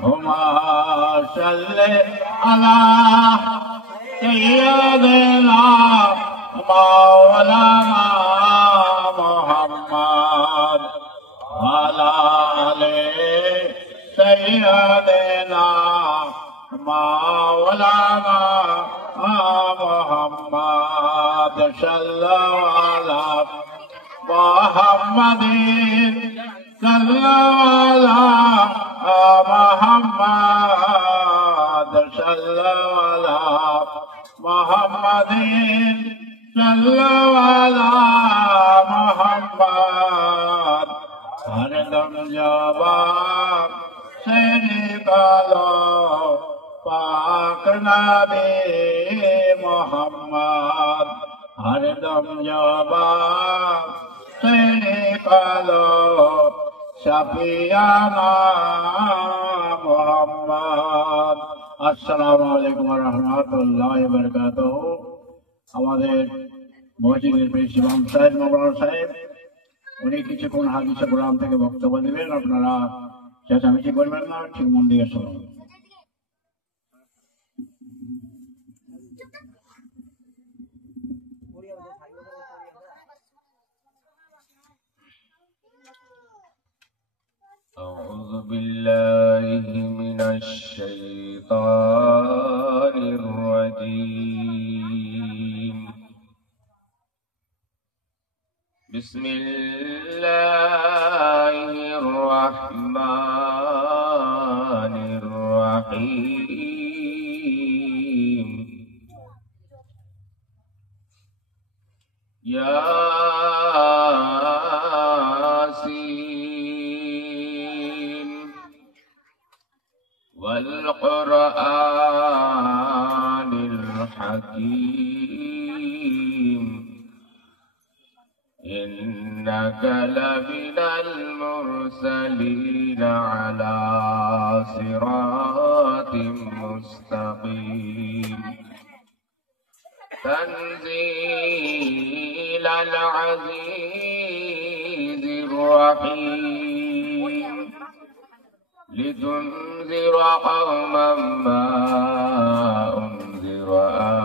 صل على سيدنا مولانا محمد وعلى آل سيدنا مولانا محمد صلى على محمد صلى على محمد صلى على محمد صلى على محمد ہر دم جواب سے نکالو پاک نبی محمد ہر دم جواب سے نکالو شفیعنا محمد আসসালামু আলাইকুম ওয়া রাহমাতুল্লাহি ওয়া বারাকাতুহু আমাদের মসজিদের প্রিন্সিপাল সাহেব মাওলানা সাহেব উনি কিছুক্ষণ হাদিসে কোরআন থেকে বক্তব্য দেবেন আপনারা চেঁচামেচি করবেন না ঠিক মন দিয়ে শুনুন أعوذ بالله من الشيطان الرجيم بسم الله الرحمن الرحيم ياسين والقرآن الحكيم إنك لمن المرسلين على صراط مستقيم تنزيل العزيز الرحيم لتنذر قوما ما أنذر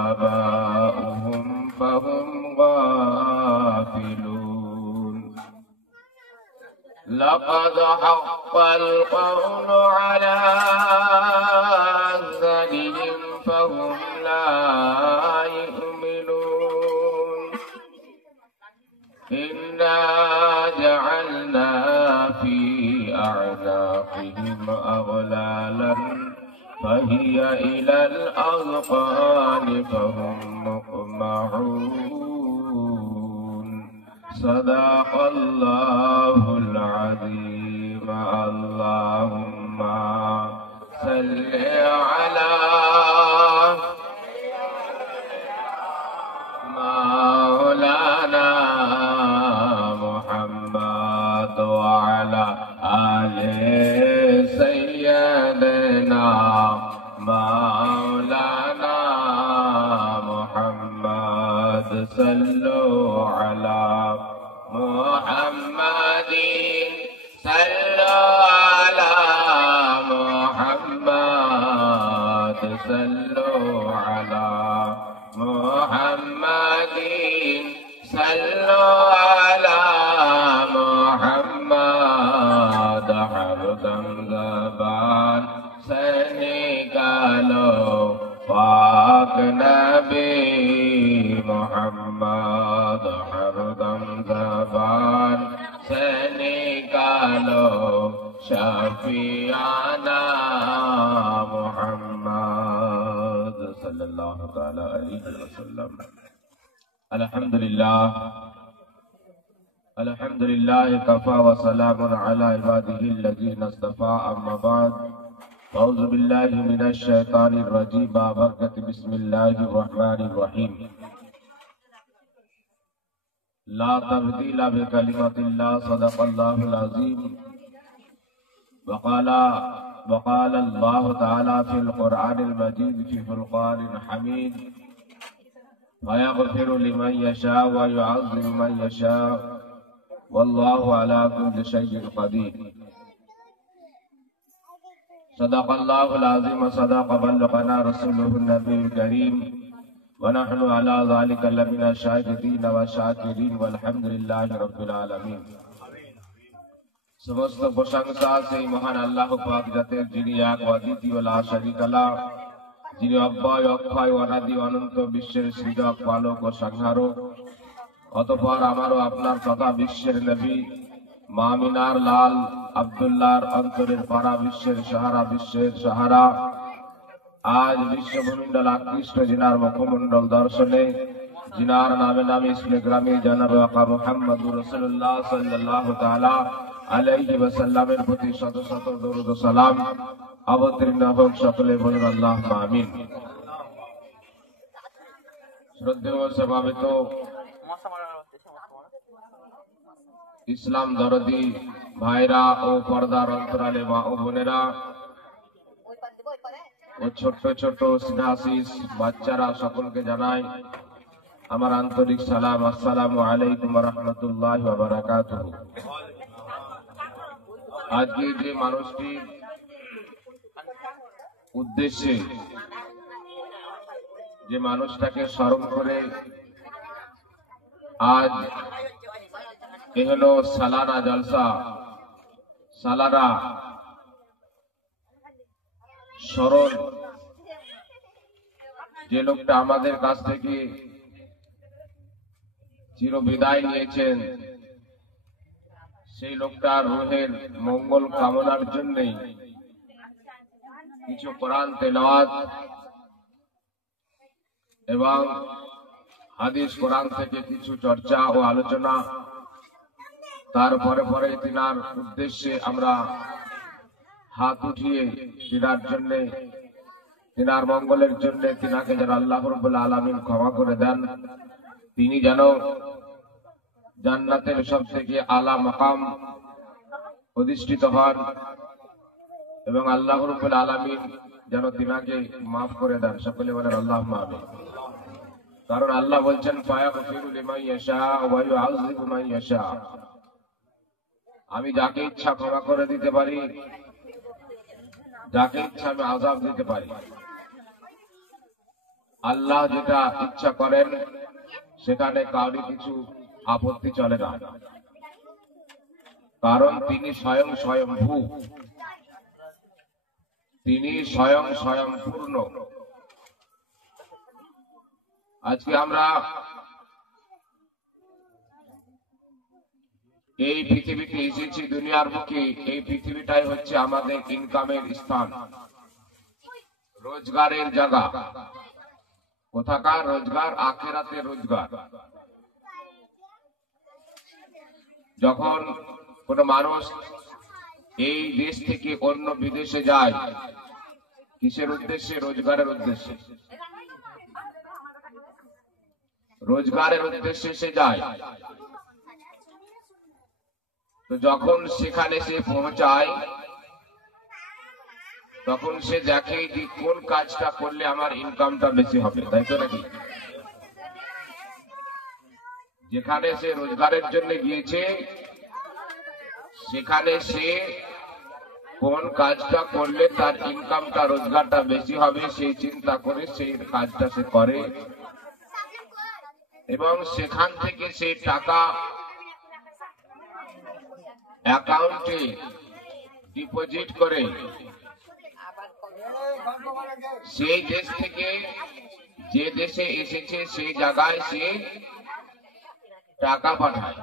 آباؤهم فهم غافلون لقد حق القول على أكثرهم فهم لا يؤمنون إنا جعلنا في أعناقهم أغلالا فهي إلى الأذقان فهم مقمحون صدق الله العظيم اللهم صل على مولانا محمد وعلى آل سيدنا مولانا محمد صلوا على محمد صلوا على محمد صلوا على محمد صلوا على محمد हरदम ज़बान से निकालो पाक नबी मोहम्मद हरदम ज़बान से निकालो शफीआना मोहम्मद सल्लल्लाहु तआला अलैहि वसल्लम अल्हम्दुलिल्लाह कफ़ा व सलामुन अला इबादिही अल्लज़ीना इस्तफ़ा अम्मा बाद अऊज़ु बिल्लाहि मिनश शैतानिर रजीम बरकत बिस्मिल्लाहिर रहमानिर रहीम ला तब्दीला बिकलिमातिल्लाह सदक़ल्लाहुल अज़ीम वक़ाल अल्लाहु तआला फ़िल क़ुरआनिल मजीद फ़ी फ़ुरक़ानिन हमीद वयग़फ़िरु लिमन यशा व युअज़्ज़िबु मन यशा वल्लाहु अला कुल्लि शैइन क़दीर। صدق الله العظيم وصدق بلغنا رسوله النبي الكريم ونحن على ذلك لمن الشاهدين والشاكرين والحمد لله رب العالمين। সমস্ত প্রশংসা সেই মহান আল্লাহ পাক জাতের, যিনি এক অদ্বিতীয় লা শারীকা লাহ, যিনি অব্যয় অক্ষয় অনাদি অনন্ত বিশ্বের সৃজক পালক ও সংহারক। অতঃপর আমারও আপনার তথা বিশ্বের নবী মামিনার লাল আব্দুল্লাহর অন্তরের পাড়া বিশ্বের সাহারা, বিশ্বের সাহারা আজ বিশ্বভূমণ্ডল আকৃষ্ট, জিনার মুখমণ্ডল দর্শনে, জিনার নামে নামে ইসমে গ্রামে জানাবে আকা মুহাম্মদুর রাসূলুল্লাহ সাল্লাল্লাহু তাআলা আলাইহি ওয়াসাল্লামের প্রতি শত শত দরুদ ও সালাম অবতীর্ণ হোক। সকলে বলুন আল্লাহুম্মা আমিন। শ্রদ্ধেয় সমাবেত ইসলাম দরদি ভাইরা ও পর্দার অন্তরালে মা ও বোনেরা ও ছোট্ট ছোট্ট স্নেহাশিস বাচ্চারা, সকলকে জানাই আমার আন্তরিক সালাম। আসসালামু আলাইকুম ওয়া রাহমাতুল্লাহি ওয়া বারাকাতুহু। আজকে যে মানুষটির উদ্দেশ্যে, যে মানুষটাকে স্মরণ করে আজ এ হলো সালানা জলসা, সালানা স্মরণ, যে লোকটা আমাদের কাছ থেকে চির বিদায় নিয়েছেন, সেই লোকটার রুহের মঙ্গল কামনার জন্যই কিছু কোরআন তেলাওয়াত এবং হাদিস কোরআন থেকে কিছু চর্চা ও আলোচনা, তারপরে পরে তিনার উদ্দেশ্যে আমরা হাত উঠিয়ে তিনার জন্য, তিনার মঙ্গলের জন্য, তিনাকে যেন আল্লাহ রাব্বুল আলামিন ক্ষমা করে দেন, তিনি যেন জান্নাতের সব থেকে আলা মাকাম অধিষ্ঠিত হন এবং আল্লাহ রাব্বুল আলামিন যেন তিনাকে মাফ করে দেন। সকলে বলেন আল্লাহুম্মা আমিন। কারণ আল্লাহ বলছেন ফায়াগফিরু লিমান ইয়াশা ওয়া ইউআযযিবু মান ইয়াশা, আমি যাকে ইচ্ছা ক্ষমা করে দিতে পারি, যাকে ইচ্ছা আমি আযাব দিতে পারি। আল্লাহ যেটা ইচ্ছা করেন সেখানে কাউরি কিছু আপত্তি চলে না, কারণ তিনি স্বয়ং স্বয়ংভূ, তিনি স্বয়ং স্বয়ংপূর্ণ। আজকে আমরা এই পৃথিবীতে এসেছি, দুনিয়ার বুকে। এই পৃথিবীটাই হচ্ছে আমাদের ইনকামের স্থান, রোজগারের জায়গা। কোথাকার রোজগার? আখিরাতের রোজগার। যখন কোন মানুষ এই দেশ থেকে অন্য বিদেশে যায়, কিসের উদ্দেশ্যে? রোজগারের উদ্দেশ্যে। রোজগারের উদ্দেশ্যে সে যায়। তো যখন সেখানে সে পৌঁছায়, তখন সে দেখে যে কোন কাজটা করলে আমার ইনকামটা বেশি হবে, তাই তো নাকি? যেখানে সে রোজগারের জন্য গিয়েছে, সেখানে সে কোন কাজটা করলে তার ইনকামটা, রোজগারটা বেশি হবে, সেই চিন্তা করে সেই কাজটা সে করে এবং সেখান থেকে সেই টাকা অ্যাকাউন্টে ডিপোজিট করে সেই দেশ থেকে যে দেশে এসেছে সেই জায়গায় সে টাকা পাঠায়,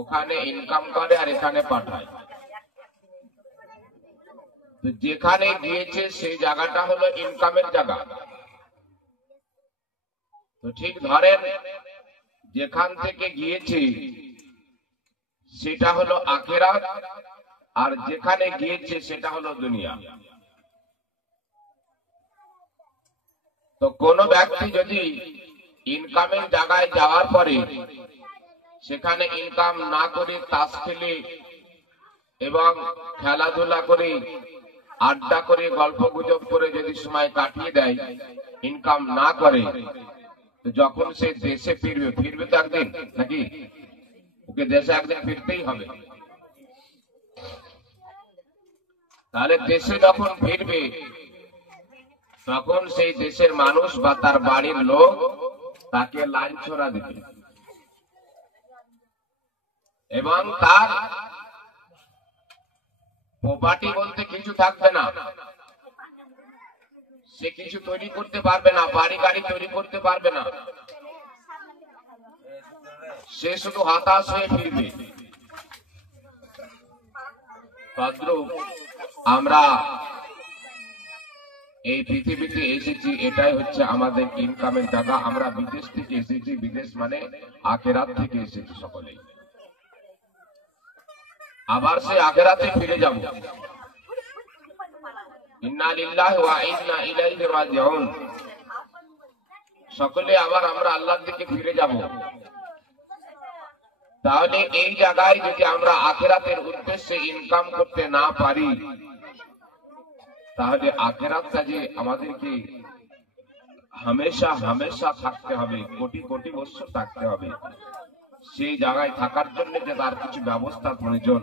ওখানে ইনকাম করে আর এখানে পাঠায়। তো যেখানে গিয়েছে সেই জায়গাটা হলো ইনকামের জায়গা। তো ঠিক ধরেন যেখান থেকে গিয়েছে সেটা হলো আখিরাত, আর যেখানে গিয়েছে সেটা হলো দুনিয়া। তো কোন ব্যক্তি যদি ইনকামের জায়গায় যাওয়ার পরে সেখানে ইনকাম না করে তাস খেলে এবং খেলাধুলা করে, আড্ডা করে, গল্প গুজব করে যদি সময় কাটিয়ে দেয়, ইনকাম না করে, তো যখন সে দেশে ফিরবে, ফিরবে তো একদিন নাকি? ওকে দেশে একদিন ফিরতেই হবে। তাহলে দেশে যখন ফিরবে তখন সেই দেশের মানুষ বা তার বাড়ির লোক তাকে লাঞ্ছনা দিবে এবং তার প্রপার্টি বলতে কিছু থাকবে না, সে কিছু তৈরি করতে পারবে না, বাড়ি গাড়ি তৈরি করতে পারবে না, সে শুধু হতাশ হয়ে ফিরবে। তদ্রূপ আমরা এই পৃথিবীতে এসেছি, এটাই হচ্ছে আমাদের ইনকামের জায়গা। আমরা বিদেশ থেকে এসেছি, বিদেশ মানে আখেরাত থেকে এসেছি সকলেই। আবার সে আখেরাতে ফিরে যাব। ইন্না লিল্লাহি ওয়া ইন্না ইলাইহি রাজিউন। সকলে আবার আমরা আল্লাহর দিকে ফিরে যাব। তাহলে এই জায়গায় যদি আমরা আখেরাতের উদ্দেশ্যে ইনকাম করতে না পারি, তাহলে আখেরাতটা যে আমাদেরকে হামেশা হামেশা থাকতে হবে, কোটি কোটি বছর থাকতে হবে, সেই জায়গায় থাকার জন্য যে তার কিছু ব্যবস্থা প্রয়োজন,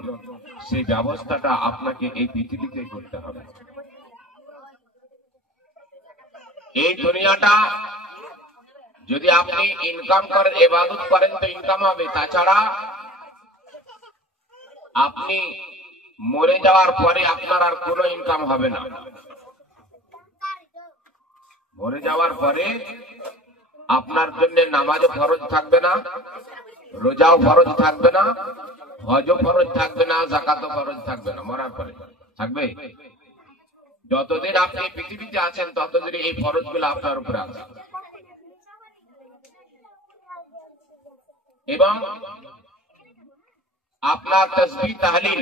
সেই ব্যবস্থাটা আপনাকে এই পৃথিবীতে করতে হবে। এই দুনিয়াটা যদি আপনি ইনকাম করেন, ইবাদত করেন তো ইনকাম হবে, তাছাড়া আপনি মরে যাওয়ার পরে আপনার আর কোনো ইনকাম হবে না। মরে যাওয়ার পরে আপনার জন্য নামাজও ফরজ থাকবে না, রোজাও ফরজ থাকবে না, হজও ফরজ থাকবে না, যাকাতও ফরজ থাকবে না। মরার পরে থাকবে? যতদিন আপনি পৃথিবীতে আছেন ততদিন এই ফরজগুলো আপনার উপরে আছে। এবং আপনার তাসবিহ তাহলিল,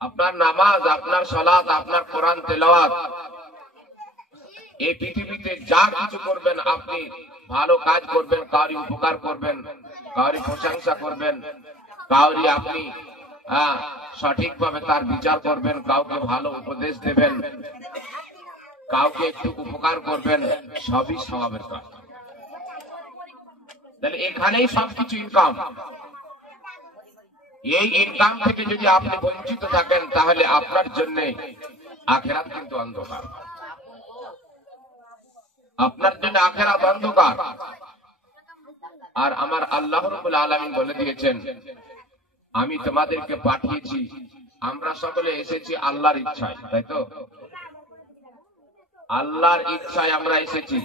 আপনার নামাজ, আপনার সালাত, আপনার কোরআন তেলাওয়াত, এই পৃথিবীতে যা কিছু করবেন, আপনি ভালো কাজ করবেন, কাউরি উপকার করবেন, কাউরি প্রশংসা করবেন, কাউরি আপনি সঠিকভাবে তার বিচার করবেন, কাউকে ভালো উপদেশ দেবেন, কাউকে একটু উপকার করবেন, সবই স্বভাবের কাজ। তাহলে এখানেই সবকিছু ইনকাম। এই ইনকাম থেকে যদি আপনি বঞ্চিত থাকেন, তাহলে আপনার জন্য আখেরাত কিন্তু অন্ধকার। আপনার জন্য আখেরাত অন্ধকার। আর আমার আল্লাহ রাব্বুল আলামিন বলে দিয়েছেন, আমি তোমাদেরকে পাঠিয়েছি, আমরা সকলে এসেছি আল্লাহর ইচ্ছায়, তাই তো? আল্লাহর ইচ্ছায় আমরা এসেছি।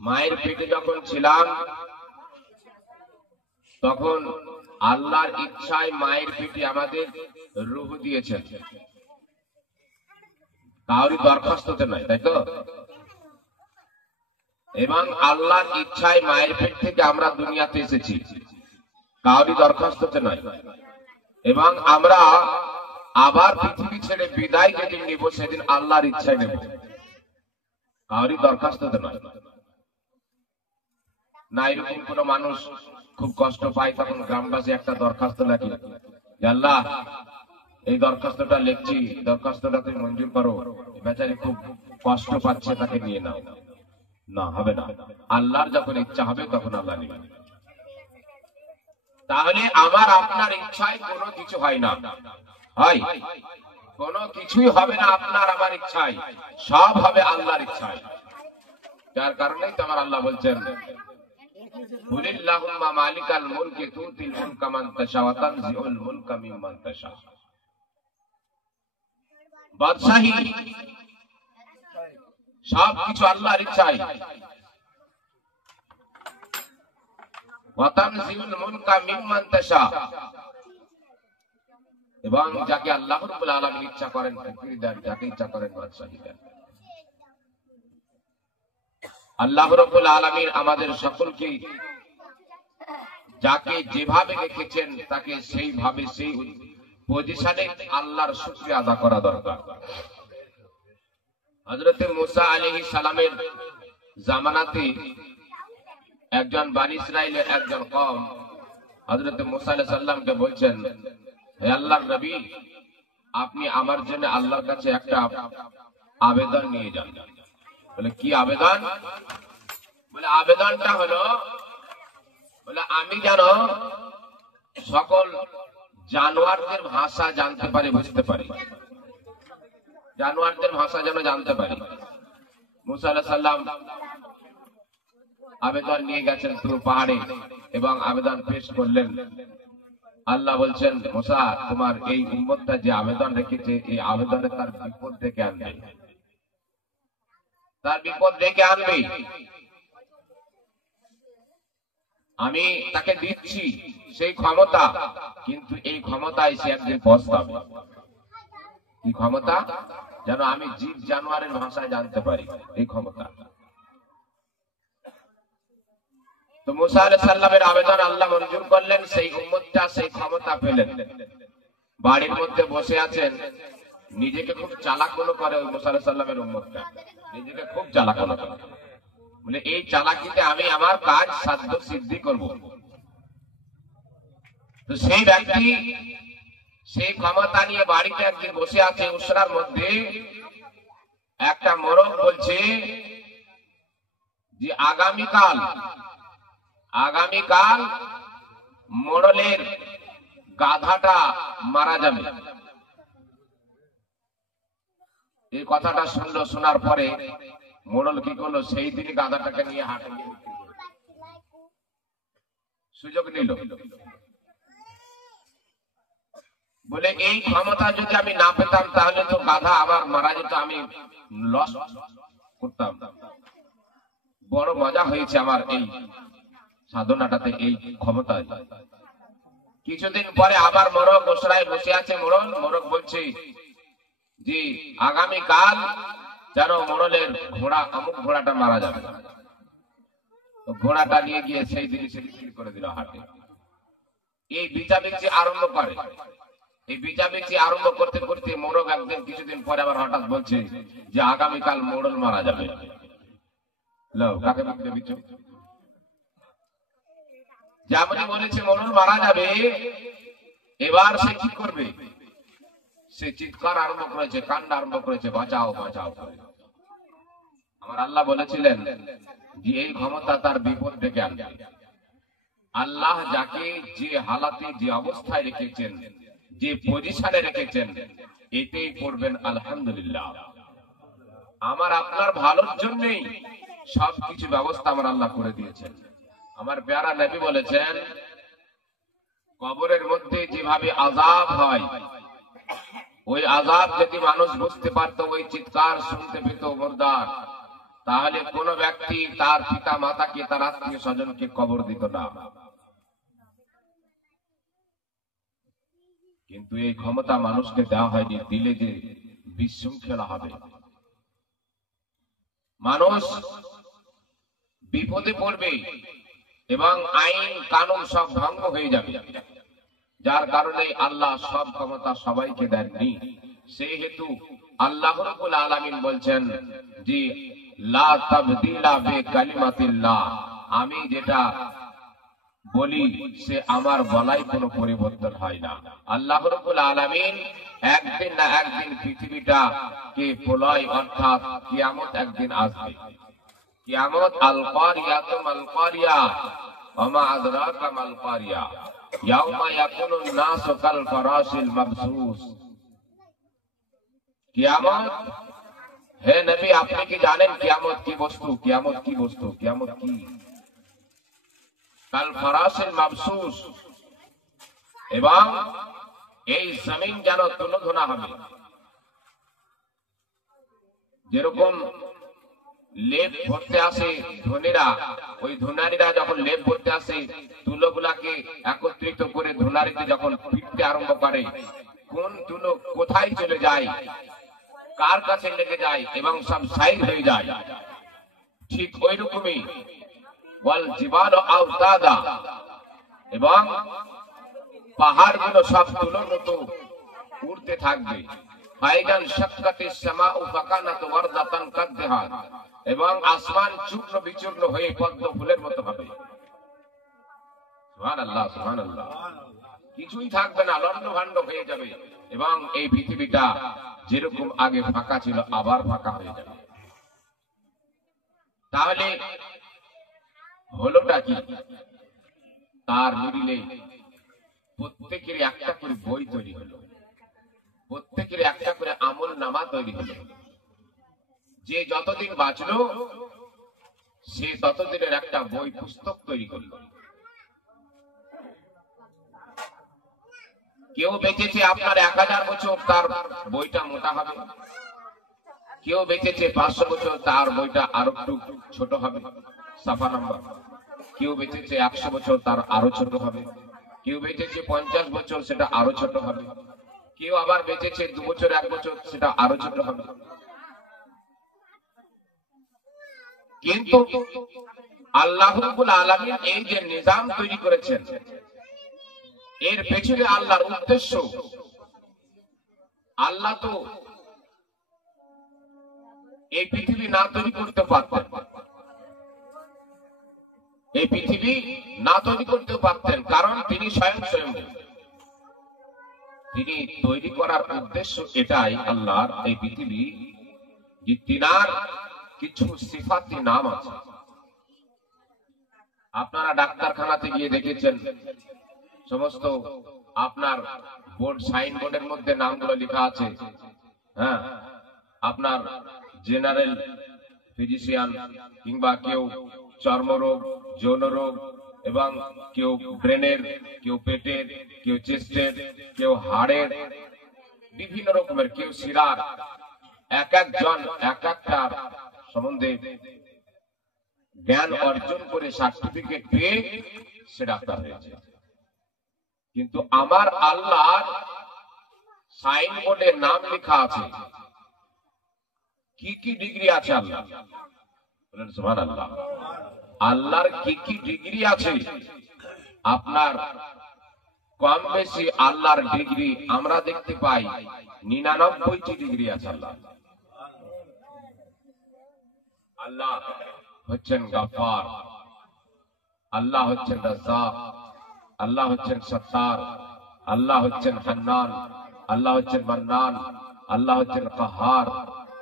মায়ের পেটে যখন ছিলাম তখন আল্লাহর ইচ্ছায় মায়ের পেটে আমাদের রূহ দিয়েছেন, কাউরি দরখাস্ততে নয়, তাই তো? এবং আল্লাহর ইচ্ছায় মায়ের পেট থেকে আমরা দুনিয়াতে এসেছি, কাউরি দরখাস্ততে নয়। এবং আমরা আবার পৃথিবী ছেড়ে বিদায় যেদিন নিব, সেদিন আল্লাহর ইচ্ছায় নেব, কাউরি দরখাস্ততে নয়। না এরকম কোন মানুষ খুব কষ্ট পায়, তখন গ্রামবাসী একটা দরখাস্ত লেখে, আল্লাহ এই দরখাস্তটা লিখছি, দরখাস্তটা তুমি মঞ্জুর করো, বেচারি খুব কষ্ট পাচ্ছে, তাকে নিয়ে নাও। না, হবে না। আল্লাহর যখন ইচ্ছা হবে তখন আল্লাহ নেবেন। তাহলে আমার আপনার ইচ্ছায় কোনো কিছু হয় না, হয় কোনো কিছুই হবে না আপনার আমার ইচ্ছায়, সব হবে আল্লাহর ইচ্ছায়। যার কারণেই তো আমার আল্লাহ বলছেন, কুলিল্লাহুম্মা মালিকাল মুলকি তুতিল মুলকা মান তাশা ওয়া তানজিউল মুলকা মিম্মান তাশা। বাদশাহী সবকিছু আল্লাহর ইচ্ছায়। ওয়া তানজিউল মুলকা মিম্মান তাশা, এবং যাকে আল্লাহ রাব্বুল আলামিন ইচ্ছা করেন ফকির দেন, যাকে ইচ্ছা করেন বাদশাহী দেন। আল্লাহ রাব্বুল আলামিন আমাদের সকলকে যাকে যেভাবে রেখেছেন তাকে সেইভাবে সেই পজিশনে আল্লাহর শুকরিয়া আদা করা দরকার। হযরত মুসা আলাইহিস সালামের জামানাতে একজন বনী ইসরাইলের একজন কওম হযরত মুসা আলাইহিস সালামকে বলছেন, হে আল্লাহর নবী, আপনি আমার জন্য আল্লাহর কাছে একটা আবেদন নিয়ে যান। বলে কি আবেদন? বলে আবেদনটা হলো, বলে আমি যেন সকল জানোয়ারদের ভাষা জানতে পারি, বুঝতে পারি, জানোয়ারদের ভাষা যেন জানতে পারি। মুসা আলাইহিস সালাম আবেদন নিয়ে গেছেন তুর পাহাড়ে এবং আবেদন পেশ করলেন। আল্লাহ বলছেন, মুসা, তোমার এই উম্মতটা যে আবেদন রেখেছে, এই আবেদনে তার বিপদ ডেকে আনবে, তার বিপদ ডেকে আনবে। আমি তাকে দিচ্ছি সেই ক্ষমতা, কিন্তু এই ক্ষমতায় সে একদিন পৌঁছাবে। কি ক্ষমতা? যেন আমি জীব জানোয়ারের ভাষায় জানতে পারি, এই ক্ষমতা। তো মুসা আলাইহিস সালামের আবেদন আল্লাহ মঞ্জুর করলেন, সেই উম্মতটা সেই ক্ষমতা পেলেন। বাড়ির মধ্যে বসে আছেন, নিজেকে খুব চালাক মনে করে ওই মুসা আলাইহিস সালামের উম্মতটা, নিজেকে খুব চালাক মনে করে, বলে এই চালাকিতে আমি আমার কাজ সাধ্য সিদ্ধি করব। তো সেই ব্যক্তি সেই ক্ষমতা নিয়ে বাড়িতে একদিন বসে আছে, উসরার মধ্যে একটা মোরগ বলছে যে আগামীকাল মোড়লের গাধাটা মারা যাবে। এই কথাটা শুনলো, শোনার পরে মোড়ল কি করলো, সেই দিনই গাধাটাকে নিয়ে হাটে সুযোগ নিল, বলে এই ক্ষমতা যদি আমি না পেতাম তাহলে তো গাধা আবার মারা যেত, আমি লস করতাম। বড় মজা হয়েছে আমার এই সাধনাটাতে, এই ক্ষমতায়। কিছুদিন পরে আবার মোরগ গোসরায় বসে আছে। মোরগ বলছে যে আগামীকাল যেন মোড়লের ঘোড়া, অমুক ঘোড়াটা মারা যাবে। ঘোড়াটা নিয়ে গিয়ে সেই দিনই সে বিক্রি করে দিল হাটে। এই বিচাবিচি আরম্ভ করে। এই বিচাবিচি আরম্ভ করতে করতে মোরগ একদিন কিছুদিন পরে আবার হঠাৎ বলছে যে আগামীকাল মোড়ল মারা যাবে। কাকে বুঝতে দিচ্ছ? যেমনই বলেছে মোড়ল মারা যাবে, এবার সে কি করবে? সে চিৎকার আরম্ভ করেছে, কান্না আরম্ভ করেছে, বাঁচাও বাঁচাও করে। আমার আল্লাহ বলেছিলেন যে এই ক্ষমতা তার বিপদ ডেকে আনবে। আল্লাহ যাকে যে হালাতে, যে অবস্থায় রেখেছেন, যে পজিশনে রেখেছেন, এতেই পড়বেন আলহামদুলিল্লাহ। আমার আপনার ভালোর জন্যই সবকিছু ব্যবস্থা আমার আল্লাহ করে দিয়েছেন। আমার প্যারা নবী বলেছেন, কবরের মধ্যে যেভাবে আযাব হয়, ওই আযাব যদি মানুষ বুঝতে পারত, ওই চিৎকার শুনতে পেত মুর্দার, তাহলে কোন ব্যক্তি তার পিতা মাতাকে, তার আত্মীয় স্বজনকে কবর দিত না। কিন্তু এই ক্ষমতা মানুষকে দেওয়া হয়নি, দিলে যে বিশৃঙ্খলা হবে, মানুষ বিপদে পড়বে এবং আইন কানুন সব ভঙ্গ হয়ে যাবে। যার কারণে আল্লাহ সব ক্ষমতা সবাইকে দেননি। সেই হেতু আল্লাহ রাব্বুল আলামিন বলছেন যে লা তাবদীলা বিকালিমাতিল্লাহ, আমি যেটা বলি সে আমার বলাই কোনো পরিবর্তন হয় না। আল্লাহ রাব্বুল আলামিন একদিন না একদিন পৃথিবীটা কে প্রলয় অর্থাৎ কিয়ামত একদিন আসবে। কিয়ামত আল কারিয়াতু মাল কারিয়া ওয়া মা আদরাকা মাল কারিয়া ইয়াউমা ইয়াকুনুন নাসু কাল ফারাশিল মাবসুস। কিয়ামত, হে নবী আপনি কি জানেন কিয়ামত কি বস্তু? কিয়ামত কি বস্তু? কিয়ামত কি? কাল ফারাশিল মাবসুস, এবং এই জমিন যেন তুলোধনা হবে। যেরকম লেপ ভরতে আসে ধনীরা, ওই ধুনারীরা যখন লেপ ভরতে আসে, তুলোগুলাকে একত্রিত করে ধুনারিতে যখন পিটতে আরম্ভ করে, কোন তুলো কোথায় চলে যায়, কার কাছে লেগে যায় এবং সব সাইড হয়ে যায়, ঠিক ওই রকমই ওয়াল জিবালু আওতাদা, এবং পাহাড়গুলো সব তুলোর মতো উড়তে থাকবে। ফাইদান শাক্কাতিস সামাউ ফাকানাত ওয়ারদাতান কাদ্দিহান, এবং আসমান চূর্ণ বিচূর্ণ হয়ে পদ্ম ফুলের মতো হবে। সুবহানাল্লাহ, সুবহানাল্লাহ। কিছুই থাকবে না, লন্ডভন্ড হয়ে যাবে, এবং এই পৃথিবীটা যেরকম আগে ফাঁকা ছিল আবার ফাঁকা হয়ে যাবে। তাহলে হলোটা কি? তার মিডিলে প্রত্যেকের একটা করে বই তৈরি হলো, প্রত্যেকের একটা করে আমল নামা তৈরি হলো। যে যতদিন বাঁচলো সে ততদিনের একটা বই পুস্তক তৈরি করলো। কেউ বেঁচেছে আপনার 1000 বছর, তার বইটা মোটা হবে। কেউ বেঁচেছে 500 বছর, তার বইটা আরো একটু ছোট হবে, সাফা নাম্বার। কেউ বেঁচেছে 100 বছর, তার আরো ছোট হবে। কেউ বেঁচেছে 50 বছর, সেটা আরো ছোট হবে। কেউ আবার বেঁচেছে 2 বছর 1 বছর, সেটা আরো ছোট হবে। কিন্তু আল্লাহ রাব্বুল আলামিন এই যে নিজাম তৈরি করেছেন, এর পেছনে আল্লাহর উদ্দেশ্য, আল্লাহ তো এই পৃথিবী না তৈরি করতে পারতেন, এই পৃথিবী না তৈরি করতে পারতেন, কারণ তিনি স্বয়ং তিনি তৈরি করার উদ্দেশ্য এটাই আল্লাহর এই পৃথিবী, যে তিনার কিছু সিফাতি নাম আছে। আপনারা ডাক্তারখানাতে গিয়ে দেখেছেন সমস্ত আপনার বোর্ড, সাইন বোর্ডের মধ্যে নামগুলো লেখা আছে। হ্যাঁ, আপনার জেনারেল ফিজিশিয়ান, কিংবা কেউ চর্মরোগ, যৌন রোগ, এবং কেউ ব্রেনের, কেউ পেটের, কেউ চেস্টের, কেউ হাড়ের, বিভিন্ন রকমের, কেউ শিরার। এক একজন এক একটা সম্বন্ধে জ্ঞান অর্জন করে সার্টিফিকেট পেয়ে সে ডাক্তার হয়েছে। কিন্তু আমার আল্লাহর সাইনবোর্ডে নাম লেখা আছে কি কি ডিগ্রি আছে আল্লাহ। বলেন সুবহানাল্লাহ। আল্লাহর কি কি ডিগ্রি আছে, আপনার কম বেশি আল্লাহর ডিগ্রি আমরা দেখতে পাই 99টি ডিগ্রি আছে আল্লাহ। আল্লাহ হচ্ছেন গাফফার, আল্লাহ হচ্ছেন রাজ্জাক, আল্লাহ হচ্ছেন সত্তার, আল্লাহ হচ্ছেন হান্নান, আল্লাহ হচ্ছেন মান্নান, আল্লাহ হচ্ছেন কাহার,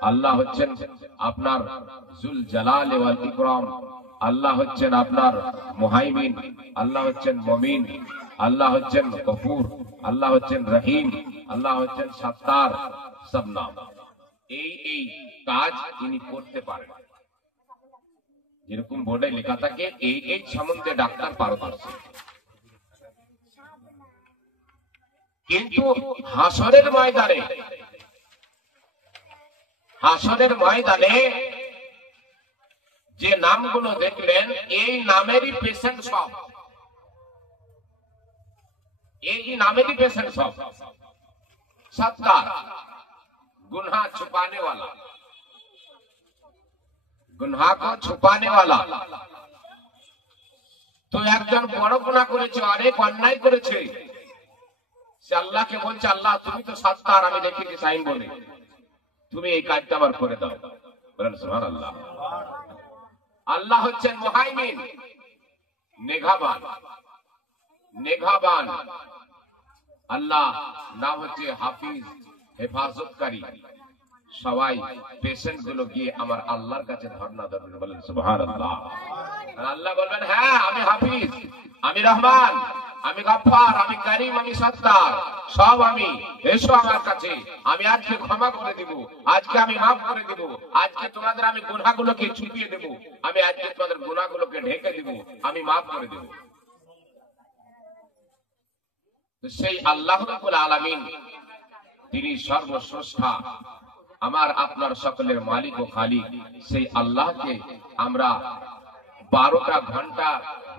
আল্লাহ হচ্ছেন আপনার জুল জালাল ওয়াল ইকরাম, আল্লাহ হচ্ছেন আপনার মুহাইমিন, আল্লাহ হচ্ছেন মুমিন, আল্লাহ হচ্ছেন গফুর, আল্লাহ হচ্ছেন রহিম, আল্লাহ হচ্ছেন সত্তার। সব নাম এই কাজ তিনি করতে পারেন। যেরকম বোর্ডে লেখা থাকে এই সম্বন্ধে ডাক্তার পারদর্শী। কিন্তু হাসরের ময়দানে যে নামগুলো দেখলেন, এই নামেরই পেশেন্ট সব, এই নামেরই পেশেন্ট সব। সত্তার, गुनाह छुपाने वाला, गुनाह को छुपाने वाला। তো একজন বড় গুনাহ করেছে, অনেক অন্যায় করেছে, সে আল্লাহকে বলছে, আল্লাহ তুমি তো সত্তার, আমি দেখেছি সাইন বলে, তুমি এই কাজটা আমার করে দাও। বলেন সুবহানাল্লাহ। আল্লাহ হচ্ছেন মুহাইমিন, নেঘাবান। আল্লাহ নাম হচ্ছে হাফিজ, হেফাজতকারী। সবাই পেশেন্ট গুলো গিয়ে আমার আল্লাহর কাছে ধর্ণা দেবেন। বলেন সুবহানাল্লাহ। আল্লাহ বলবেন, হ্যাঁ আমি হাফিজ, আমি রহমান, আমি গফফার, আমি করিম, আমি সত্তার, সব আমি। এসো আমার কাছে, আমি আজকে ক্ষমা করে দিব, আজকে আমি মাফ করে দিব, আজকে তোমাদের আমি গুনাহগুলোকে ছুপিয়ে দেব, আমি আজকে তোমাদের গুনাহগুলোকে ঢেকে দিব, আমি মাফ করে দেব। সেই আল্লাহ রাব্বুল আলামিন তিনি সর্বশ্রেষ্ঠা, আমার আপনার সকলের মালিক ও খালিক। সেই আল্লাহকে আমরা 12টা ঘন্টা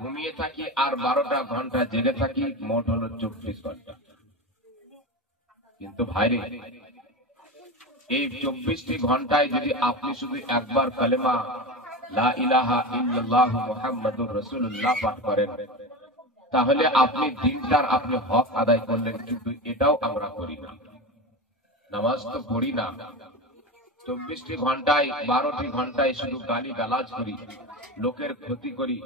ঘুমিয়ে থাকি আর 12টা ঘন্টা জেগে থাকি, মোট হলো 24 ঘন্টা। কিন্তু ভাইরে, এই 24টি ঘন্টায় যদি আপনি শুধু একবার কালেমা লা ইলাহা ইল্লাল্লাহ মুহাম্মাদুর রাসূলুল্লাহ পাঠ করেন, তাহলে আপনি দিনটার আপনি হক আদায় করলেন। কিন্তু এটাও আমরা করি না, নামাজ তো পড়ি না। 24টি ঘন্টায় 12টি ঘন্টায় শুধু গালি গালাজ করি, লোকের ক্ষতি করি,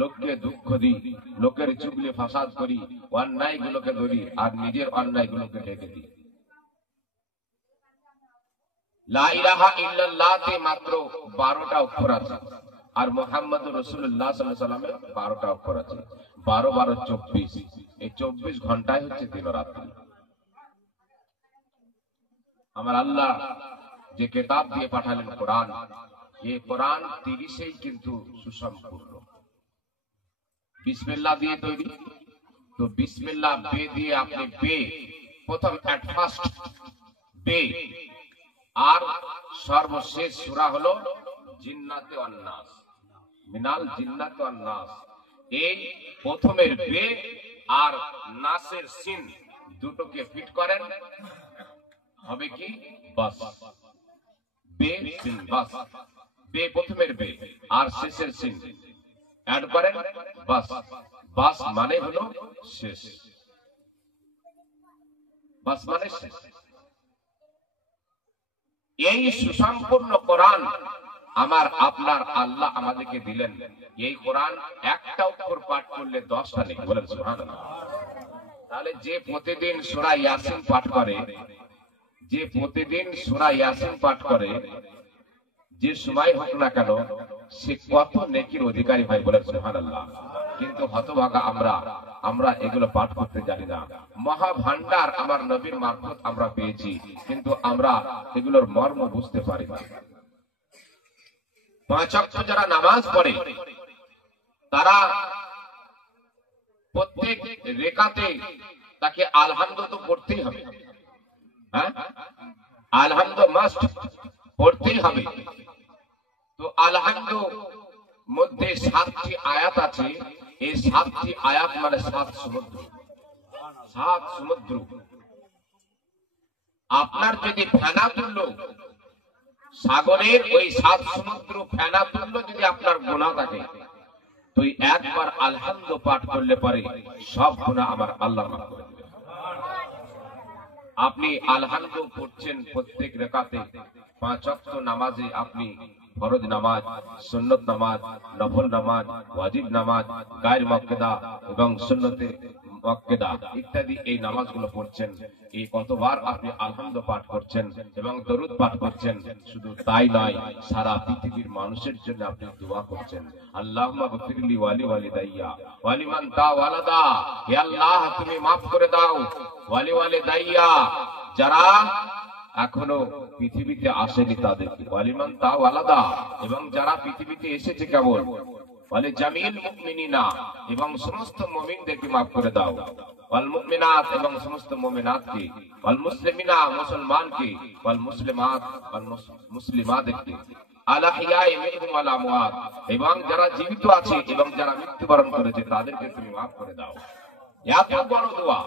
লোককে দুঃখ দিই, লোকের চুগলি ফাসাদ করি, অন্যায় গুলোকে ধরি আর নিজের অন্যায় গুলোকে ঢেকে দিই। লা ইলাহা ইল্লাল্লাহতে মাত্র 12টা অক্ষর আছে, আর মুহাম্মদুর রাসূলুল্লাহ সাল্লাল্লাহু আলাইহি ওয়াসাল্লামে 12টা অক্ষর আছে। 12 12 24। এই 24 ঘন্টায় হচ্ছে দিন রাত্রি। আমার আল্লাহ যে কিতাব দিয়ে পাঠালেন কোরআন, এই কোরআন 30 কিন্তু সুসম্পূর্ণ। বিসমিল্লাহ দিয়ে তৈরি। তো বিসমিল্লাহ বে দিয়ে আপনি বে প্রথম এট ফার্স্ট বে, আর সর্বশেষ সূরা হলো জিন্নাতে ওয়ান নাস, মিনাল জিন্নাতে ওয়ান নাস। এই প্রথমের বে আর নাসের সিন দুটোকে ফিট করেন, হবে কি বাস, বে সিন বাস। বে প্রথমের বে আর শেষের সিন অ্যাড করেন, বাস। বাস মানে হলো শেষ, বাস মানে শেষ। এই সুসম্পূর্ণ কোরআন আমার আপনার আল্লাহ আমাদেরকে দিলেন। এই কোরআন একটা অক্ষর পাঠ করলে 10টা নেকি, বলেন সুবহানাল্লাহ। তাহলে যে প্রতিদিন সূরা ইয়াসিন পাঠ করে, যে প্রতিদিন সূরা ইয়াসিন পাঠ করে, যে সময় হোক না কেন, সে কত নেকির অধিকারী হয়, বলেন সুবহানাল্লাহ। কিন্তু হতভাগা আমরা এগুলো পাঠ করতে জানি না। মহা ভান্ডার আমার নবীর মারফত আমরা পেয়েছি, কিন্তু আমরা এগুলোর মর্ম বুঝতে পারি না। 5 ওয়াক্ত যারা নামাজ পড়ে, তারা প্রত্যেক রেকাতে তাকে আলহামদু তো পড়তেই হবে। হ্যাঁ, আলহামদু মাস্ট পড়তেই হবে। তো আলহামদু মধ্যে 7টি আয়াত আছে। এই 7টি আয়াত মানে 7 সমুদ্র, 7 সমুদ্র। আপনার যদি ফেনা তুল্য সাগরের ওই 7 সমুদ্র ফেনা তুল্য যদি আপনার গুনাহ থাকে, তো একবার আলহামদু পাঠ করলে পারে সব গুনাহ আমার আল্লাহ মাফ করে দেবেন। আপনি আলহামদু পড়ছেন প্রত্যেক রাকাতে, 5 ওয়াক্ত নামাজে আপনি ফরজ নামাজ, সুন্নত নামাজ, নফল নামাজ, ওয়াজিব নামাজ, গায়ের মুক্কেদা এবং সুন্নতে মুক্কেদা ইত্যাদি এই নামাজগুলো পড়ছেন। এই কতবার আপনি আলহামদু পাঠ করছেন এবং দরুদ পাঠ করছেন। শুধু তাই নয়, সারা পৃথিবীর মানুষের জন্য আপনি দোয়া করছেন, আল্লাহুম্মা গফিরলি ওয়ালি ওয়ালিদাইয়া ওয়ালিমান তা ওয়ালাদা। হে আল্লাহ, তুমি মাফ করে দাও ওয়ালি ওয়ালিদাইয়া, যারা এখনো পৃথিবীতে আসেনি তাদেরকে, ওয়ালিমান তা ওয়ালাদা, এবং যারা পৃথিবীতে এসেছে কেবল, ওয়ালি জামিল মুমিনিনা, এবং সমস্ত মুমিনদেরকে মাফ করে দাও, ওয়াল মুমিনাত, এবং সমস্ত মুমিনাতকে, ওয়াল মুসলিমিনা, মুসলমানকে, ওয়াল মুসলিমাত, ওয়াল মুসলিমাতকে, আল আহইয়াই মিনহুম ওয়াল আমওয়াত, এবং যারা জীবিত আছে এবং যারা মৃত্যুবরণ করেছে তাদেরকে তুমি মাফ করে দাও। এত বড় দোয়া।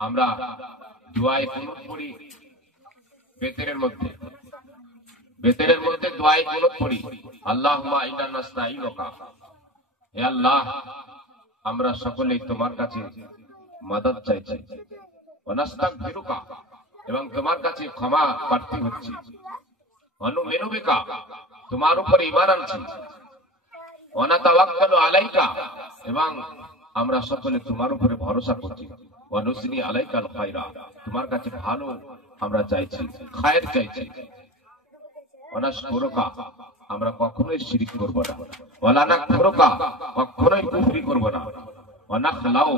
আমরা দোয়ায়ে কুনুত পড়ি বেতেরের মধ্যে, বেতেরের মধ্যে দোয়ায়ে কুনুত পড়ি, আল্লাহুম্মা ইন্না নাস্তাঈনুকা, হে আল্লাহ, আমরা সকলেই তোমার কাছে মদদ চাইছি, ওয়া নাস্তাগফিরুকা, এবং তোমার কাছে ক্ষমা প্রার্থী হচ্ছি, ওয়া নুমিনু বিকা, তোমার উপর ঈমান আনছি, ওয়া নাতাওয়াক্কালু আলাইকা, এবং আমরা সকলে তোমার উপরে ভরসা করছি, ওয়া নুসনি আলাইকাল খায়রা, তোমার কাছে ভালো আমরা চাইছি, খায়ের চাইছি, ওয়া নাশকুরুকা, আমরা কখনোই শিরক করব না, ওয়া লা নাকফুরুকা, কখনোই কুফরি করব না, ওয়া নাখলাউ,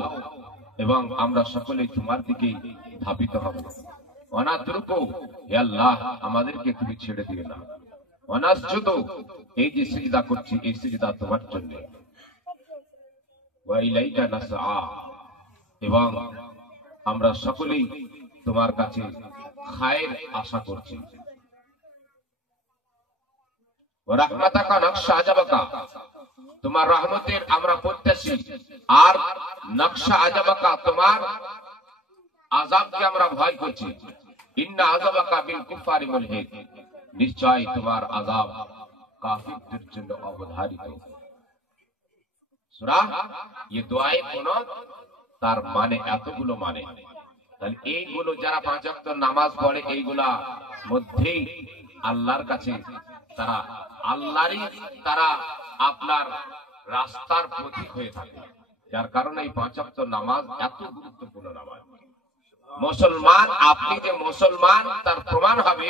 এবং আমরা সকলেই তোমার দিকেই ধাবিত হব, ওয়া নাতরুকু, হে আল্লাহ, আমাদেরকে তুমি ছেড়ে দিও না, ওয়া নাসজুদু, এই যে সিজদা করছি এই সিজদা তোমার জন্য, ওয়া ইলাইকা নাসআ, এবং আমরা সকলেই তোমার কাছে খায়ের আশা করছি, ওয়া রাহমাতাকা নাখশা আজাবাকা, তোমার রহমতের আমরা প্রত্যাশী, আর নকশা আজাবাকা, তোমার আযাবকে আমরা ভয় করছি, ইন্না আযাবাকা বিল কুফারি মুলহিক, নিশ্চয় তোমার আযাব কাফিরদের জন্য অবধারিত। সূরা ये দোয়ায়ে কুনুত, তার মানে এতগুলো মানে। তাহলে এইগুলো যারা 5 ওয়াক্ত নামাজ পড়ে, এইগুলা মধ্যেই আল্লাহর কাছে তারা আল্লাহরই তারা আপনার রাস্তার প্রতীক হয়ে থাকে। যার কারণে এই 5 ওয়াক্ত নামাজ এত গুরুত্বপূর্ণ নামাজ। মুসলমান, আপনি যে মুসলমান তার প্রমাণ হবে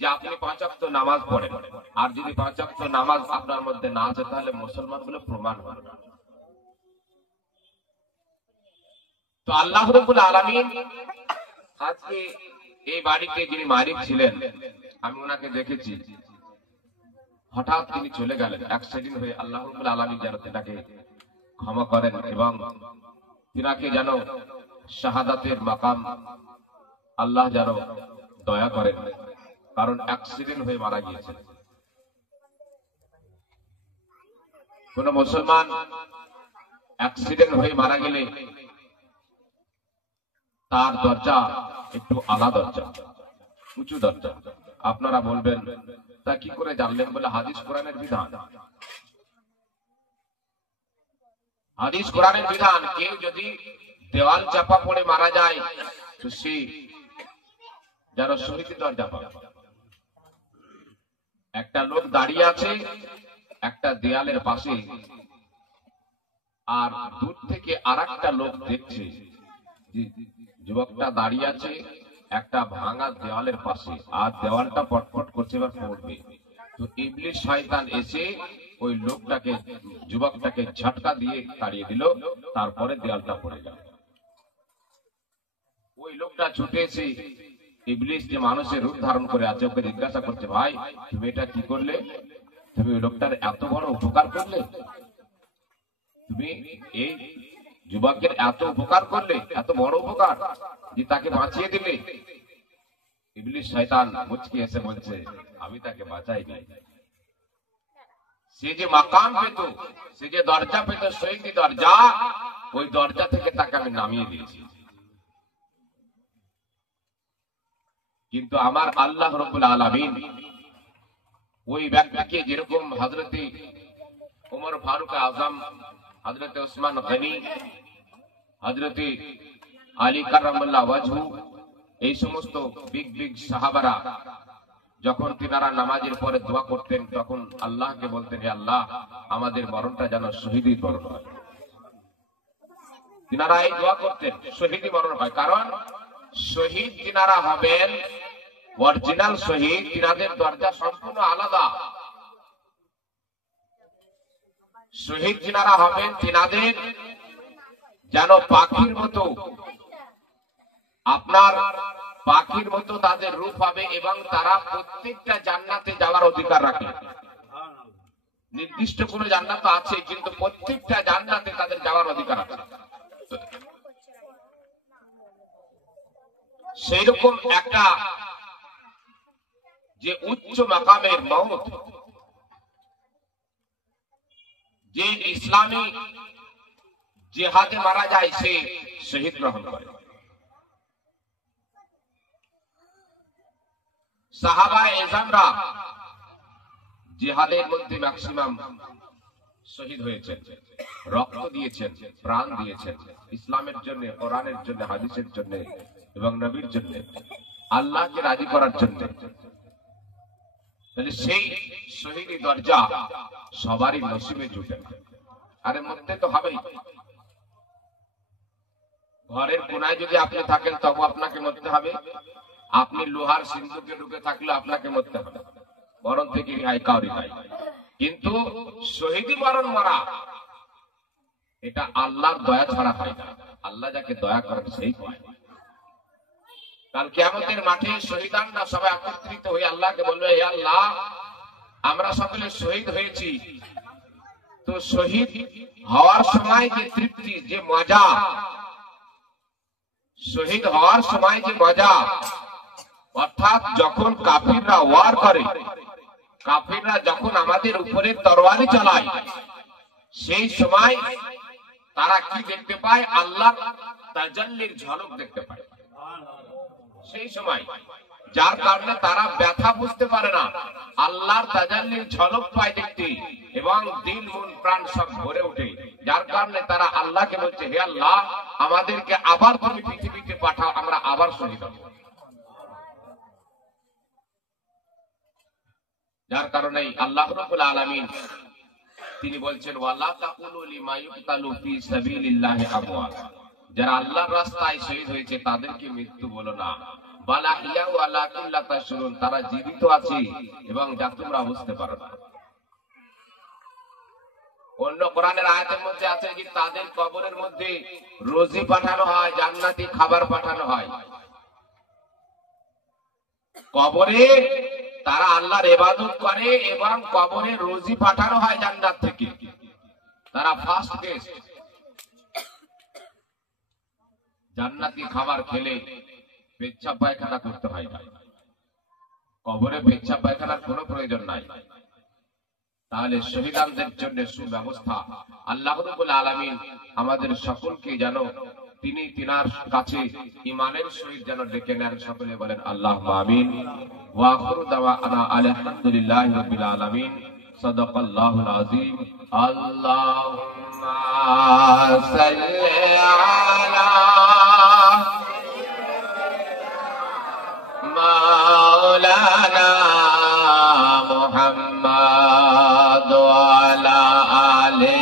যে আপনি 5 ওয়াক্ত নামাজ পড়েন। আর যদি 5 ওয়াক্ত নামাজ আপনার মধ্যে না আছে, তাহলে মুসলমান বলে প্রমাণ হবে না। তো আল্লাহ রাব্বুল আলামিন আজকে এই বাড়িতে যিনি মালিক ছিলেন, আমি ওনাকে দেখেছি, হঠাৎ তিনি চলে গেলেন অ্যাক্সিডেন্ট হয়ে। আল্লাহ রাব্বুল আলামিন যেন তাকে ক্ষমা করেন এবং তিনাকে যেন শাহাদাতের মাকাম আল্লাহ যেন দয়া করেন, কারণ অ্যাক্সিডেন্ট হয়ে মারা গিয়েছেন। কোন মুসলমান অ্যাক্সিডেন্ট হয়ে মারা গেলে তার দরজা একটু আলাদা দরজা, উঁচু দরজা। আপনারা বলবেন তা কি করে জানলেন? বলে হাদিস কোরআনের বিধান। হাদিস কোরআনের বিধান, কেউ যদি দেওয়াল চাপা পড়ে মারা যায় তো সে যেন শহীদ দরজা পাবে। একটা লোক দাঁড়িয়ে আছে একটা দেয়ালের পাশে, আর দূর থেকে আর একটা লোক দেখছে যুবকটা দাঁড়িয়ে আছে একটা ভাঙা দেওয়ালের পাশে, আর দেওয়ালটা পটপট করছে, এবার পড়বে। তো ইবলিস শয়তান এসে ওই লোকটাকে, যুবকটাকে ঝটকা দিয়ে তাড়িয়ে দিল, তারপরে দেওয়ালটা পড়ে গেল। ওই লোকটা ছুটে এসে ইবলিস যে মানুষের রূপ ধারণ করে আছে ওকে জিজ্ঞাসা করছে, ভাই তুমি এটা কি করলে? তুমি ওই লোকটার এত বড় উপকার করলে, তুমি এই যুবকের এত উপকার করলে, এত বড় উপকার যে তাকে বাঁচিয়ে দিলে। ইবলিস শয়তান মুচকি এসে বলছে, আমি তাকে বাঁচাইনি, সে যে মাকাম পেত, সে যে দরজা পেত, শহীদি দরজা, ওই দরজা থেকে তাকে আমি নামিয়ে দিয়েছি। কিন্তু আমার আল্লাহ রাব্বুল আলামিন ওই ব্যক্তিকে যেরকম হযরতে ওমর ফারুক আযম, হযরতে উসমান গনি, হযরতে আলী কারামাল্লাহ ওয়াজহু, এই সমস্ত বিগ বিগ সাহাবারা যখন তিনারা নামাজের পরে দোয়া করতেন, তখন আল্লাহকে বলতেন, হে আল্লাহ আমাদের মরণটা যেন শহীদি মরণ হয়। তিনারা এই দোয়া করতেন শহীদি মরণ হয়, কারণ শহীদ তিনারা হবেন অরিজিনাল শহীদ, তিনাদের দরজা সম্পূর্ণ আলাদা। শহীদ যিনারা হবেন তিনাদের যেন পাখির মতো, আপনার পাখির মতো তাদের রূপ হবে, এবং তারা প্রত্যেকটা জান্নাতে যাওয়ার অধিকার রাখে। নির্দিষ্ট কোন জান্নাত আছে, কিন্তু প্রত্যেকটা জান্নাতে তাদের যাওয়ার অধিকার আছে। সেই রকম একটা যে উচ্চ মাকামের মওত, যে ইসলামী জিহাদে মারা যায় সে শহীদ গ্রহণ করে। সাহাবায়ে এজামরা জিহাদের মধ্যে ম্যাক্সিমাম শহীদ হয়েছেন, রক্ত দিয়েছেন, প্রাণ দিয়েছেন ইসলামের জন্য, কোরআনের জন্য, হাদিসের জন্য এবং নবীর জন্য, আল্লাহকে রাজি করার জন্য। তাহলে সেই শহীদি দরজা সবারই নসিবে জুটে না, আরে মধ্যে তো হবেই। ঘরের কোনায় যদি আপনি থাকেন তবু আপনাকে মরতে হবে, আপনি লোহার সিন্ধুকে ঢুকে থাকলে আপনাকে মরতে হবে, মরণ থেকে রেহাই কাউরি নাই। কিন্তু শহীদি মরণ মরা এটা আল্লাহর দয়া ছাড়া হয় না, আল্লাহ যাকে দয়া করেন সেই পায়। কাল কিয়ামতের মাঠে শহীদানরা সবাই একত্রিত হয়ে আল্লাহকে বলবে, হে আল্লাহ আমরা সকলে শহীদ হয়েছি, তো শহীদ হওয়ার সময় যে তৃপ্তি, যে মজা, শহীদ হওয়ার সময় যে মজা, অর্থাৎ যখন কাফিররা ওয়ার করে, কাফিররা যখন আমাদের উপরে তরবারি চালায়, সেই সময় তারা কি দেখতে পায়? আল্লাহর তাজাল্লির ঝলক দেখতে পায় সেই সময়, যার কারণে তারা ব্যথা বুঝতে পারে না, আল্লাহর তাজাল্লির ঝলক পায় দেখতে, এবং দিল মন প্রাণ সব ভরে ওঠে। যার কারণে তারা আল্লাহকে বলছে, হে আল্লাহ আমাদেরকে আবার তুমি পৃথিবীতে পাঠাও, আমরা আবার শহীদ হব। যার কারণে আল্লাহ রাব্বুল আলামিন তিনি বলছেন, ওয়ালা তাকুলু লিমা ইউকতালু ফি সাবিলিল্লাহি আমওয়াত, যারা আল্লাহর রাস্তায় শহীদ হয়েছে তাদেরকে মৃত্যু বলো না, বালা হিয়া ওয়ালাকিন লা তাশউরুন, তারা জীবিত আছে এবং যা তোমরা বুঝতে পারো না। অন্য কোরআনের আয়াতের মধ্যে আছে যে তাদের কবরের মধ্যে রুজি পাঠানো হয়, জান্নাতি খাবার পাঠানো হয়। কবরে তারা আল্লাহর ইবাদত করে এবং কবরে রুজি পাঠানো হয় জান্নাত থেকে। তারা ফার্স্ট গেস্ট। জান্নাতি খাবার খেলে পেচ্ছাপ পায়খানা করতে হয় না, কবরে পেচ্ছাপ পায়খানার কোনো প্রয়োজন নাই। তাহলে শহীদানদের জন্য সুব্যবস্থা আল্লাহ রাব্বুল আলামিন আমাদের সকলকে যেন তিনি তিনার কাছে ঈমানের সহিত যেন ডেকে নেন। সকলে বলেন আল্লাহুম্মা আমিন। ওয়া আখিরু দাওয়ানা আলহামদুলিল্লাহি রাব্বিল আলামিন। সাদাকাল্লাহুল আযীম। আল্লাহুম্মা সাল্লি আলা মাওলানা মুহাম্মদ ওয়া আলা আলি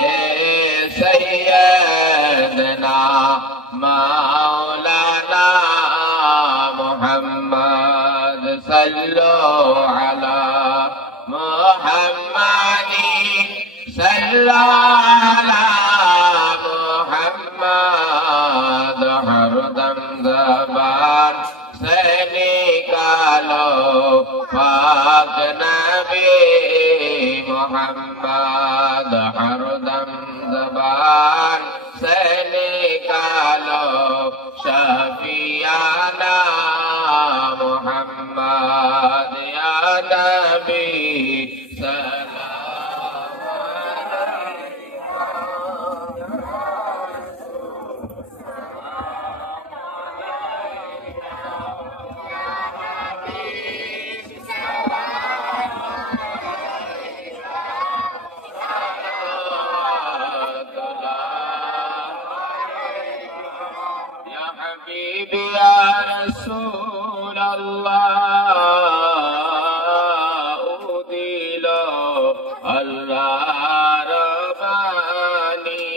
সাইয়্যিদিনা মাওলানা মুহাম্মদ সাল্লু আলা মুহাম্মাদিন সাল্লু আলা মুহাম্মদ হরদম জবান से निकालो पाक नबी मोहम्मद हरदम ज़बान से निकालो शफियाना मोहम्मद या नबी يا رسول الله أوديلو الله رباني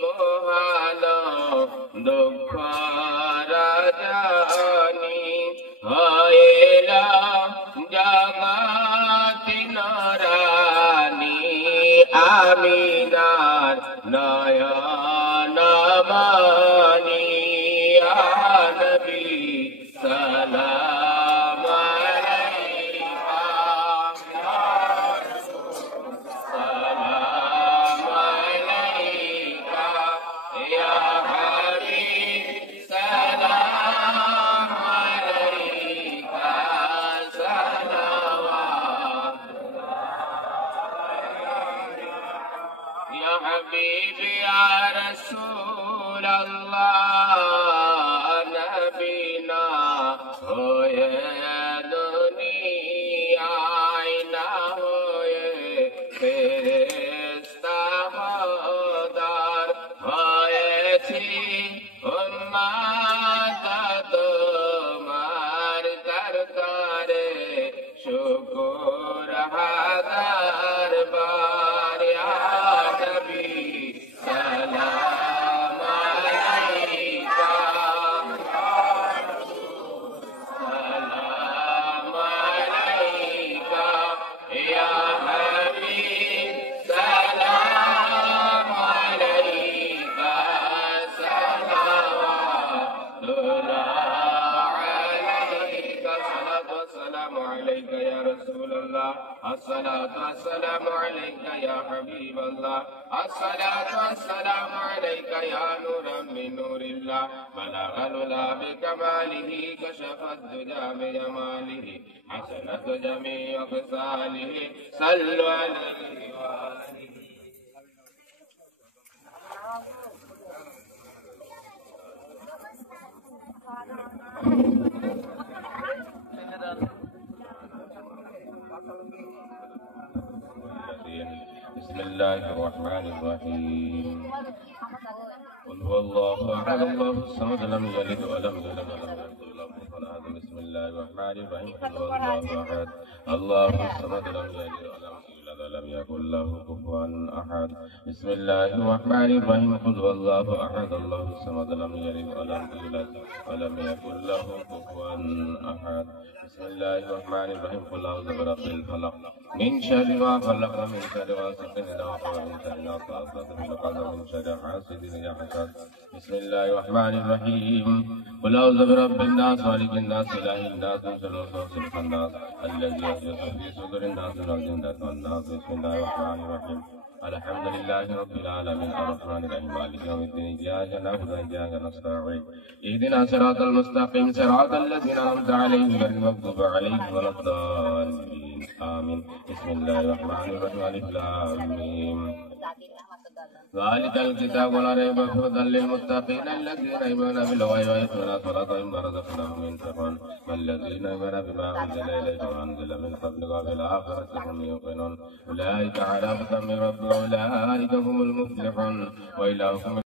بوهالو دكارجاني هايلا جغاتي نوراني آمينار نايان ماني نبي سلام عليك سلام عليك يا حبيب سلام عليك صلوات يا حبيبي يا رسول الله نبينا होए दुनियाय ना होए फेरेस्ता होदार होएছি उम्मत তোমার দরবারে শুকর হাজার বার ইয়া নবী সালাম আলাইকা الصلاة والسلام عليك يا حبيب الله الصلاة والسلام عليك يا نورا من نور الله بلغ العلا بكماله كشف الدجى بجماله حسنت جميع خصاله صلوا عليه وآله بسم الله الرحمن الرحيم قل هو الله احد الله الصمد لم يلد ولم يولد ولم يكن له كفوا احد بسم الله الرحمن الرحيم قل هو الله احد الله الصمد لم يلد ولم يولد لم يكن له كفوا أحد بسم الله الرحمن الرحيم قل هو الله أحد الله الصمد لم يلد ولم يولد ولم يكن له كفوا أحد بسم الله الرحمن الرحيم قل أعوذ برب الفلق من شر ما خلق ومن شر غاسق إذا وقب ومن شر النفاثات في العقد ومن شر حاسد إذا حسد بسم الله الرحمن الرحيم قل أعوذ برب الناس مالك الناس إله الناس من شر الوسواس الخناس الذي يوسوس في صدور الناس من الجنة والناس بسم الله الرحمن الرحيم الحمد لله رب العالمين الرحمن الرحيم مالك يوم الدين إياك نعبد وإياك نستعين اهدنا صراط المستقيم صراط الذين أنعمت عليهم غير المغضوب عليهم ولا الضالين آمين بسم الله الرحمن الرحيم ألف لام ميم ذلك الكتاب لا ريب فيه هدى للمتقين الذين يؤمنون بالغيب ويقيمون الصلاة ومما رزقناهم ينفقون والذين يؤمنون بما أنزل إليك وأنزل من قبلك وبالآخرة هم يوقنون أولئك على هدى من ربهم وأولئك هم المفلحون وإلهكم